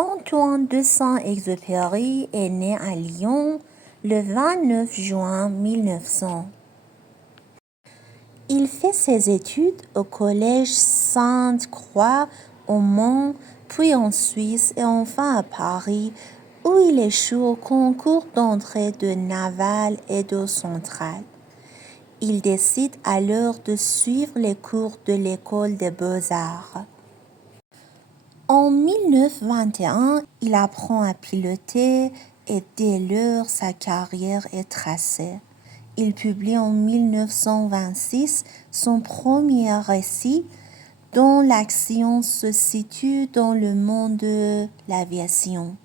Antoine de Saint-Exupéry est né à Lyon le 29 juin 1900. Il fait ses études au collège Sainte-Croix au Mans, puis en Suisse et enfin à Paris, où il échoue au concours d'entrée de Naval et d'eau centrale. Il décide alors de suivre les cours de l'école des beaux-arts. En 1921, il apprend à piloter et dès lors sa carrière est tracée. Il publie en 1926 son premier récit dont l'action se situe dans le monde de l'aviation.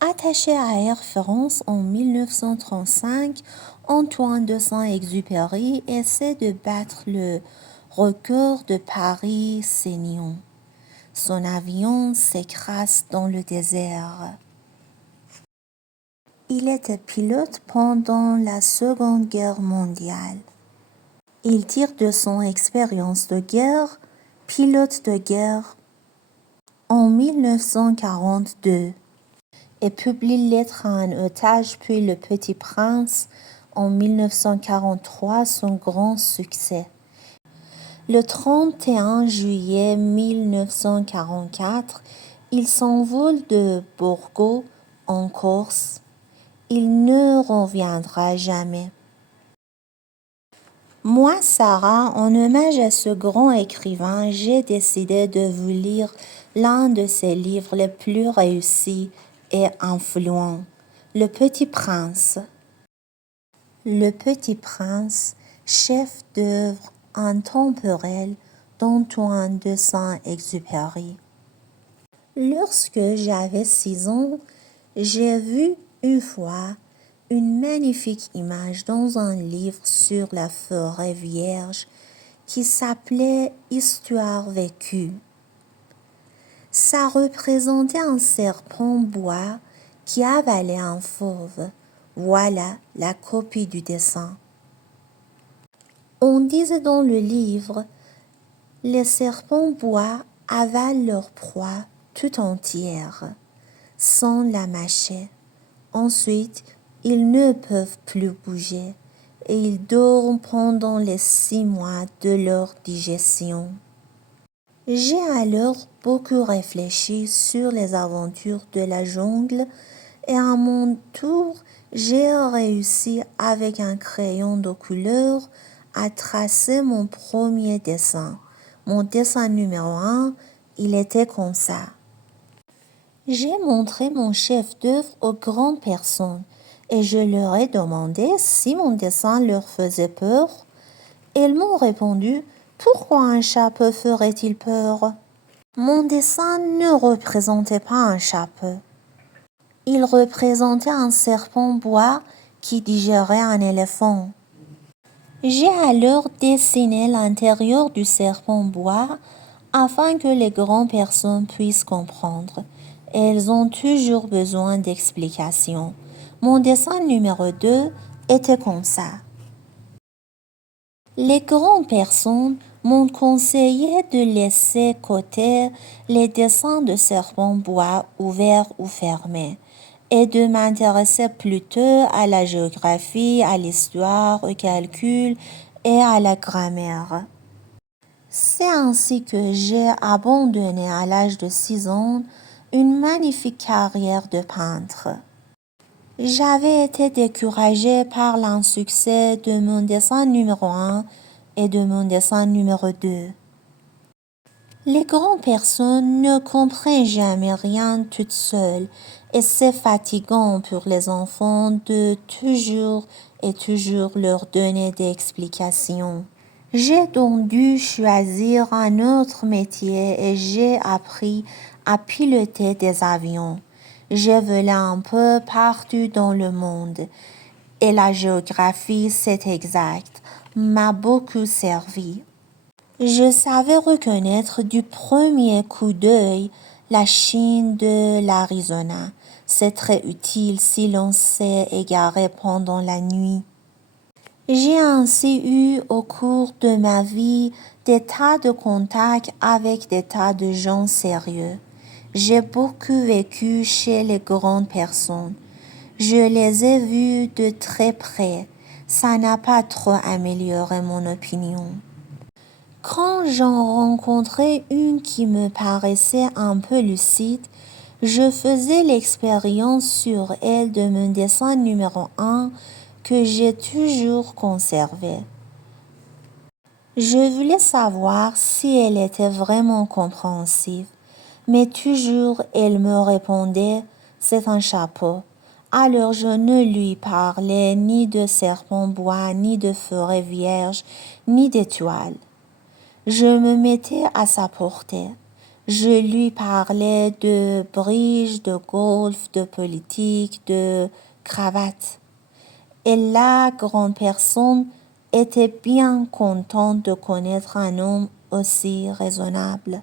Attaché à Air France en 1935, Antoine de Saint-Exupéry essaie de battre le record de Paris-Sénion. Son avion s'écrase dans le désert. Il était pilote pendant la Seconde Guerre mondiale. Il tire de son expérience de guerre, pilote de guerre, en 1942 et publie Lettre à un otage puis Le Petit Prince en 1943, son grand succès. Le 31 juillet 1944, il s'envole de Borgo en Corse. Il ne reviendra jamais. Moi, Sarah, en hommage à ce grand écrivain, j'ai décidé de vous lire l'un de ses livres les plus réussis et influents, Le Petit Prince. Le Petit Prince, chef d'œuvre intemporel d'Antoine de Saint-Exupéry. Lorsque j'avais 6 ans, j'ai vu une fois une magnifique image dans un livre sur la forêt vierge qui s'appelait Histoire vécue. Ça représentait un serpent bois qui avalait un fauve. Voilà la copie du dessin. On disait dans le livre, les serpents bois avalent leur proie tout entière, sans la mâcher. Ensuite, ils ne peuvent plus bouger et ils dorment pendant les 6 mois de leur digestion. J'ai alors beaucoup réfléchi sur les aventures de la jungle et à mon tour, j'ai réussi avec un crayon de couleur à tracer mon premier dessin. Mon dessin numéro 1, il était comme ça. J'ai montré mon chef d'œuvre aux grandes personnes et je leur ai demandé si mon dessin leur faisait peur. Elles m'ont répondu « Pourquoi un chapeau ferait-il peur ?» Mon dessin ne représentait pas un chapeau. Il représentait un serpent bois qui digérait un éléphant. J'ai alors dessiné l'intérieur du serpent bois afin que les grandes personnes puissent comprendre. Elles ont toujours besoin d'explications. Mon dessin numéro 2 était comme ça. Les grandes personnes m'ont conseillé de laisser côté les dessins de serpents bois ouverts ou fermés et de m'intéresser plutôt à la géographie, à l'histoire, au calcul et à la grammaire. C'est ainsi que j'ai abandonné à l'âge de 6 ans une magnifique carrière de peintre. J'avais été découragée par l'insuccès de mon dessin numéro 1 et de mon dessin numéro 2. Les grandes personnes ne comprennent jamais rien toutes seules et c'est fatigant pour les enfants de toujours et toujours leur donner des explications. J'ai donc dû choisir un autre métier et j'ai appris à piloter des avions. J'ai volé un peu partout dans le monde et la géographie, c'est exact, m'a beaucoup servi. Je savais reconnaître du premier coup d'œil la Chine de l'Arizona. C'est très utile si l'on s'est égaré pendant la nuit. J'ai ainsi eu au cours de ma vie des tas de contacts avec des tas de gens sérieux. J'ai beaucoup vécu chez les grandes personnes. Je les ai vus de très près. Ça n'a pas trop amélioré mon opinion. Quand j'en rencontrais une qui me paraissait un peu lucide, je faisais l'expérience sur elle de mon dessin numéro 1 que j'ai toujours conservé. Je voulais savoir si elle était vraiment compréhensive, mais toujours elle me répondait c'est un chapeau. Alors je ne lui parlais ni de serpent bois, ni de forêt vierge, ni d'étoiles. Je me mettais à sa portée. Je lui parlais de bridge, de golf, de politique, de cravate. Et la grande personne était bien contente de connaître un homme aussi raisonnable.